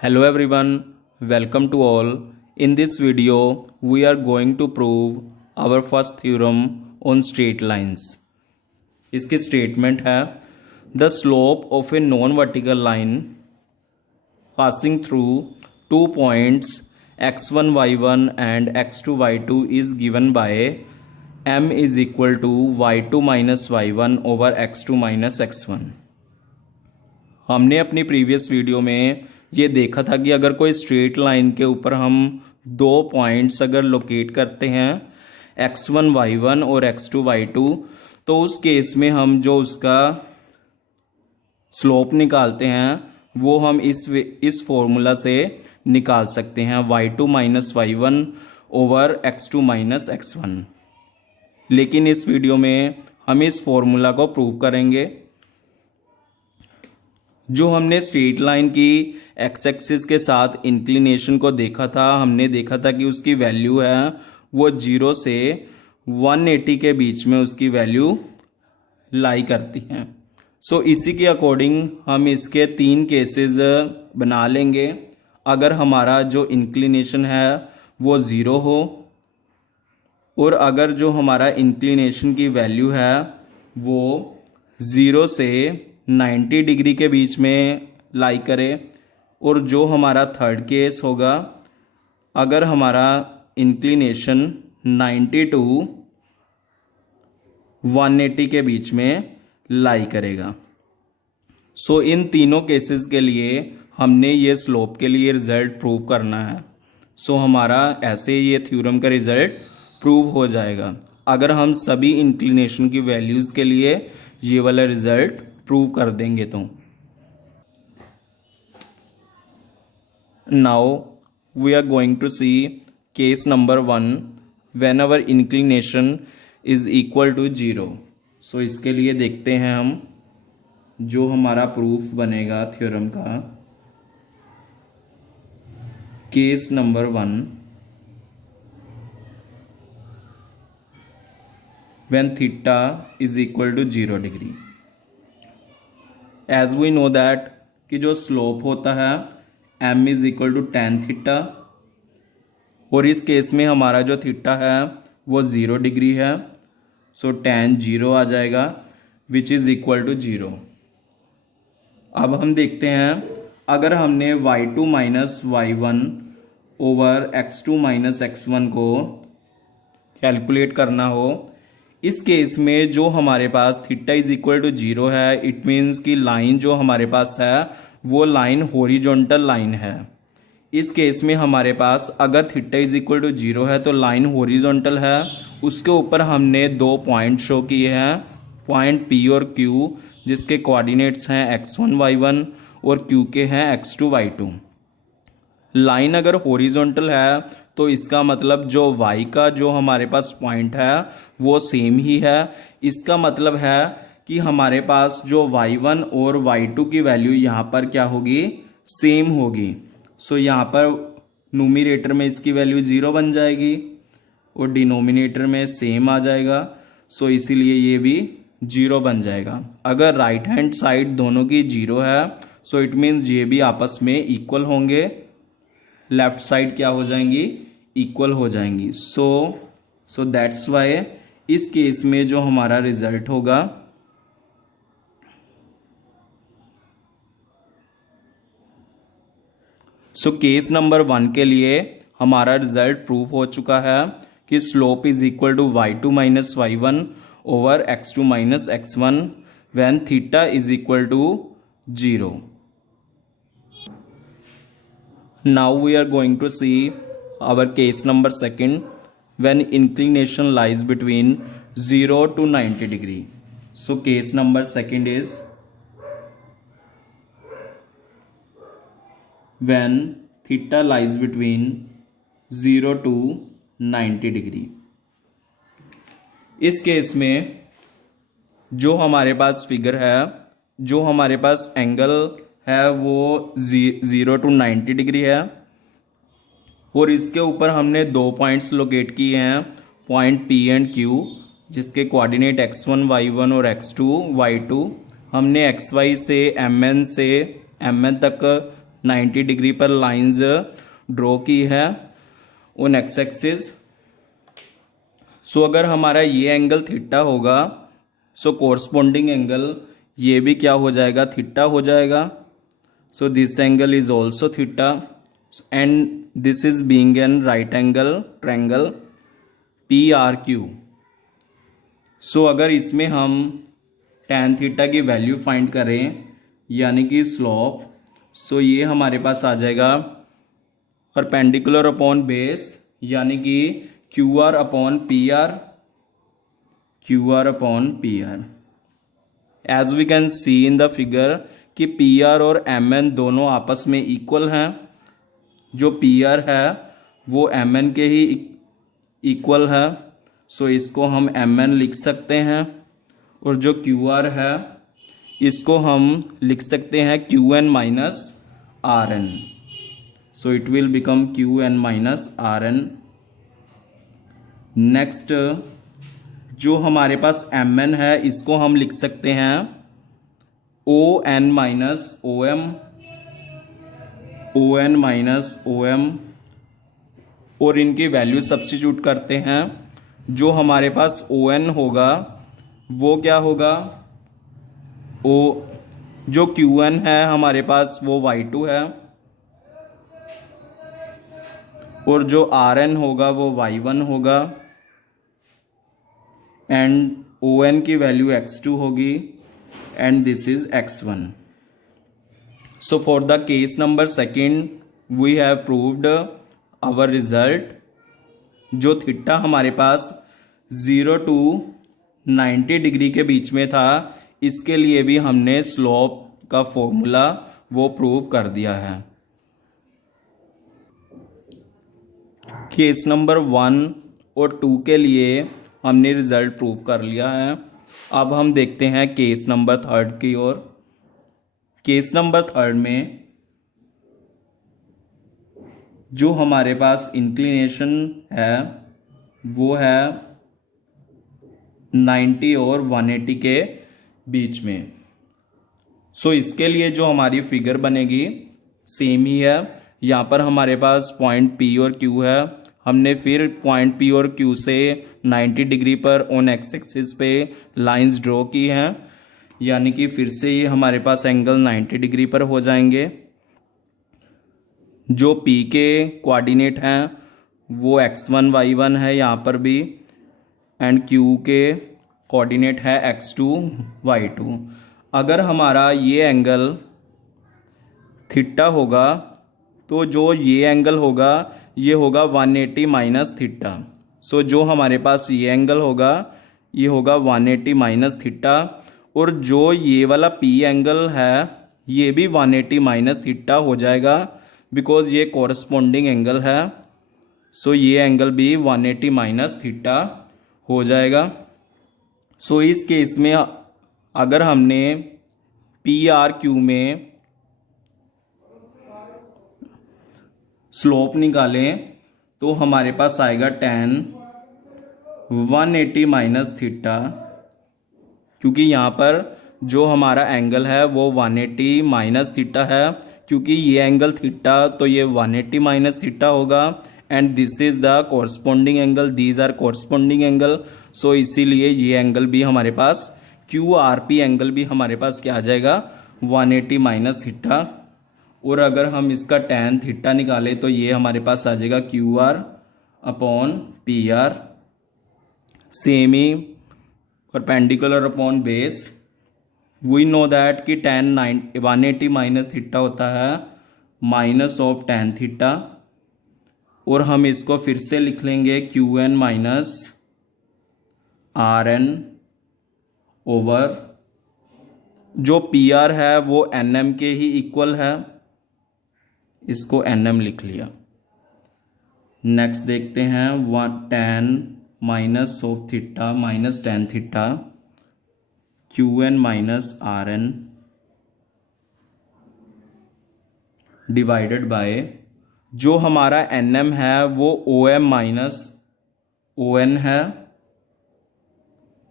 Hello everyone, welcome to all. In this video, we are going to prove our first theorem on straight lines. इसकी statement है the slope of a non-vertical line passing through 2 points x1 y1 and x2 y2 is given by m is equal to y2 minus y1 over x2 minus x1. हमने अपनी previous video में ये देखा था कि अगर कोई स्ट्रेट लाइन के ऊपर हम दो पॉइंट्स अगर लोकेट करते हैं x1 y1 और x2 y2 तो उस केस में हम जो उसका स्लोप निकालते हैं वो हम इस फॉर्मूला से निकाल सकते हैं y2 minus y1 over x2 minus x1। लेकिन इस वीडियो में हम इस फॉर्मूला को प्रूव करेंगे। जो हमने स्ट्रेट लाइन की एक्स एक्सिस के साथ इंक्लिनेशन को देखा था, हमने देखा था कि उसकी वैल्यू है वो 0 से 180 के बीच में उसकी वैल्यू लाई करती हैं। सो इसी के अकॉर्डिंग हम इसके 3 केसेस बना लेंगे। अगर हमारा जो इंक्लिनेशन है वो 0 हो और अगर जो हमारा इंक्लिनेशन की वैल्यू है वो 0 से 90 डिग्री के बीच में लाई करे और जो हमारा थर्ड केस होगा अगर हमारा इंक्लिनेशन 90 टू 180 के बीच में लाई करेगा। सो इन तीनों केसेस के लिए हमने ये स्लोप के लिए रिजल्ट प्रूव करना है। सो हमारा ऐसे ये थ्योरम का रिजल्ट प्रूव हो जाएगा अगर हम सभी इंक्लिनेशन की वैल्यूज़ के लिए ये वाला रिजल्ट प्रूव कर देंगे तो। Now we are going to see case number 1 when our inclination is equal to 0। So इसके लिए देखते हैं हम जो हमारा प्रूफ बनेगा थ्योरम का। Case number 1 when theta is equal to 0 degree. As we know that कि जो स्लोप होता है m is equal to tan theta और इस केस में हमारा जो थीटा है वो 0 डिग्री है। सो tan 0 आ जाएगा विच इज़ इक्वल टू 0। अब हम देखते हैं अगर हमने y2 minus y1 over x2 minus x1 को कैलकुलेट करना हो, इस केस में जो हमारे पास थीटा इज इक्वल टू 0 है, इट मीन्स कि लाइन जो हमारे पास है वो लाइन हॉरिजॉन्टल लाइन है। इस केस में हमारे पास अगर थीटा इज इक्वल टू 0 है तो लाइन हॉरिजॉन्टल है। उसके ऊपर हमने 2 पॉइंट शो किए हैं, पॉइंट P और Q, जिसके कोऑर्डिनेट्स हैं x1 y1 और Q के हैं x2 y2। लाइन अगर हॉरिजॉन्टल है तो इसका मतलब जो y का जो हमारे पास पॉइंट है वो सेम ही है। इसका मतलब है कि हमारे पास जो y1 और y2 की वैल्यू यहाँ पर क्या होगी, सेम होगी। सो यहाँ पर न्यूमरेटर में इसकी वैल्यू 0 बन जाएगी और डिनोमिनेटर में सेम आ जाएगा। सो इसीलिए ये भी 0 बन जाएगा। अगर राइट हैंड साइड दोनों की 0 है सो इट मीन्स ये भी आपस में इक्वल होंगे, लेफ्ट साइड क्या हो जाएंगी, इक्वल हो जाएंगी। सो दैट्स वाई इस केस में जो हमारा रिजल्ट होगा केस नंबर 1 के लिए हमारा रिजल्ट प्रूफ हो चुका है कि slope is equal to y2 minus y1 over x2 minus x1 when theta is equal to 0। Now we are going to see our case number 2 when inclination lies between 0 to 90 degree. So case number 2 is when theta lies between 0 to 90 degree. इस case में जो हमारे पास figure है, जो हमारे पास angle है वो 0 to 90 degree है और इसके ऊपर हमने 2 पॉइंट्स लोकेट किए हैं, पॉइंट P एंड Q, जिसके कोऑर्डिनेट x1 y1 और x2 y2। हमने xy से mn तक 90 डिग्री पर लाइंस ड्रॉ की है ऑन एक्स एक्सिस। सो अगर हमारा ये एंगल थीटा होगा, सो कोरस्पॉन्डिंग एंगल ये भी क्या हो जाएगा, थीटा हो जाएगा। So this angle is also theta and this is being an right angle triangle PRQ। सो अगर इसमें हम tan थीटा की वैल्यू फाइंड करें यानी कि स्लोप, सो ये हमारे पास आ जाएगा परपेंडिकुलर अपॉन बेस यानी कि QR upon PR, QR upon PR। As we can see in the figure कि PR और MN दोनों आपस में इक्वल हैं। जो PR है वो MN के ही इक्वल है, सो इसको हम MN लिख सकते हैं। और जो QR है इसको हम लिख सकते हैं QN minus RN। So it will become QN minus RN। Next जो हमारे पास MN है इसको हम लिख सकते हैं ON minus OM, ON minus OM, और इनकी वैल्यू सब्स्टिट्यूट करते हैं। जो हमारे पास ON होगा वो क्या होगा, जो QN है हमारे पास वो Y2 है, और जो RN होगा वो Y1 होगा, एंड ON की वैल्यू X2 होगी and this is X1। So for the case number second we have proved our result. जो थीटा हमारे पास 0 to 90 डिग्री के बीच में था, इसके लिए भी हमने स्लोप का फॉर्मूला वो प्रूव कर दिया है। केस नंबर 1 और 2 के लिए हमने रिजल्ट प्रूव कर लिया है। अब हम देखते हैं केस नंबर 3 की ओर। केस नंबर 3 में जो हमारे पास इंक्लिनेशन है वो है 90 और 180 के बीच में। सो इसके लिए जो हमारी फिगर बनेगी सेम ही है। यहाँ पर हमारे पास पॉइंट P और Q है। हमने फिर पॉइंट P और Q से 90 डिग्री पर ऑन एक्स एक्सिस पे लाइंस ड्रॉ की हैं, यानी कि फिर से ये हमारे पास एंगल 90 डिग्री पर हो जाएंगे। जो P के कोऑर्डिनेट हैं वो x1 y1 है यहाँ पर भी, एंड Q के कोऑर्डिनेट है x2 y2। अगर हमारा ये एंगल थीटा होगा तो जो ये एंगल होगा ये होगा 180 माइनस थीटा। सो जो हमारे पास ये एंगल होगा ये होगा 180 माइनस थीटा, और जो ये वाला P एंगल है ये भी 180 माइनस थीटा हो जाएगा बिकॉज ये कॉरस्पॉन्डिंग एंगल है। सो ये एंगल भी 180 माइनस थीटा हो जाएगा। सो इस केस में अगर हमने PRQ में स्लोप निकालें तो हमारे पास आएगा tan 180 माइनस थीटा, क्योंकि यहाँ पर जो हमारा एंगल है वो 180 माइनस थीटा है। क्योंकि ये एंगल थीटा तो ये 180 माइनस थीटा होगा, and this is the corresponding angle, these are corresponding angle. So इसीलिए ये एंगल भी हमारे पास QRP एंगल भी हमारे पास क्या आ जाएगा 180 माइनस थीटा। और अगर हम इसका tan थीटा निकालें तो ये हमारे पास आ जाएगा QR अपॉन PR, सेम ही perpendicular upon base. We know that कि tan 180 माइनस थीटा होता है माइनस ऑफ tan थीटा, और हम इसको फिर से लिख लेंगे QN माइनस RN ओवर जो PR है वो NM के ही इक्वल है, इसको NM लिख लिया। नेक्स्ट देखते हैं tan minus of theta minus tan theta QN minus RN divided by जो हमारा NM है वो OM माइनस ON है,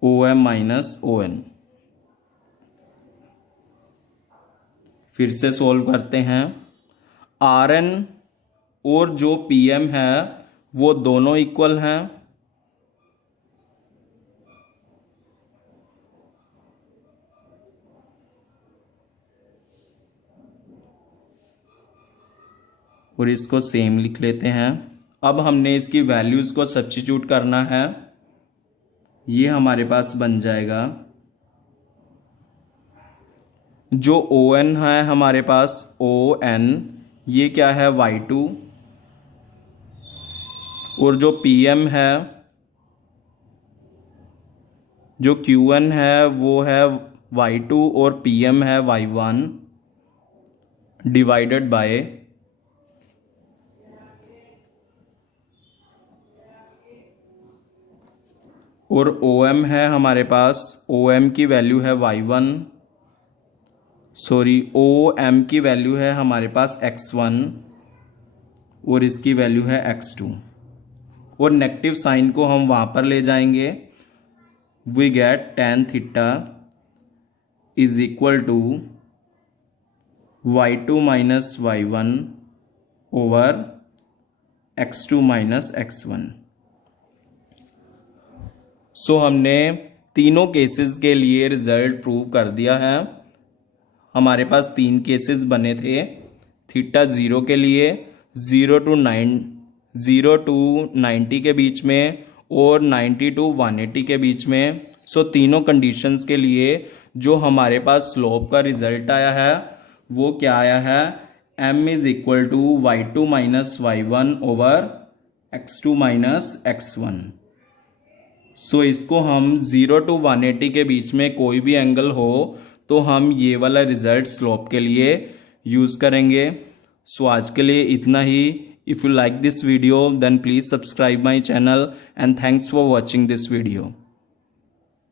OM माइनस ON। फिर से सॉल्व करते हैं। आर एन और जो पी एम है वो दोनों इक्वल हैं, और इसको सेम लिख लेते हैं। अब हमने इसकी वैल्यूज़ को सब्स्टिट्यूट करना है। ये हमारे पास बन जाएगा, जो ओ एन है हमारे पास ओ एन, ये क्या है y2, और जो पी एम है, जो क्यू एन है वो है y2 और पी एम है y1 डिवाइडेड बाय और ओ एम है हमारे पास, ओ एम की वैल्यू है y1, सॉरी ओ एम की वैल्यू है हमारे पास x1 और इसकी वैल्यू है x2, और नेगेटिव साइन को हम वहाँ पर ले जाएंगे। We get tan theta is equal to y2 minus y1 over x2 minus x1। So हमने तीनों केसेस के लिए रिजल्ट प्रूव कर दिया है। हमारे पास 3 केसेस बने थे, थीटा 0 के लिए, 0 टू 90 के बीच में और 90 टू 180 के बीच में। सो तीनों कंडीशंस के लिए जो हमारे पास स्लोप का रिजल्ट आया है वो क्या आया है, m is equal to y2 minus y1 over x2 minus x1। So इसको हम 0 टू 180 के बीच में कोई भी एंगल हो तो हम ये वाला रिजल्ट स्लोप के लिए यूज़ करेंगे। सो आज के लिए इतना ही। If you like this video then please subscribe my channel and thanks for watching this video.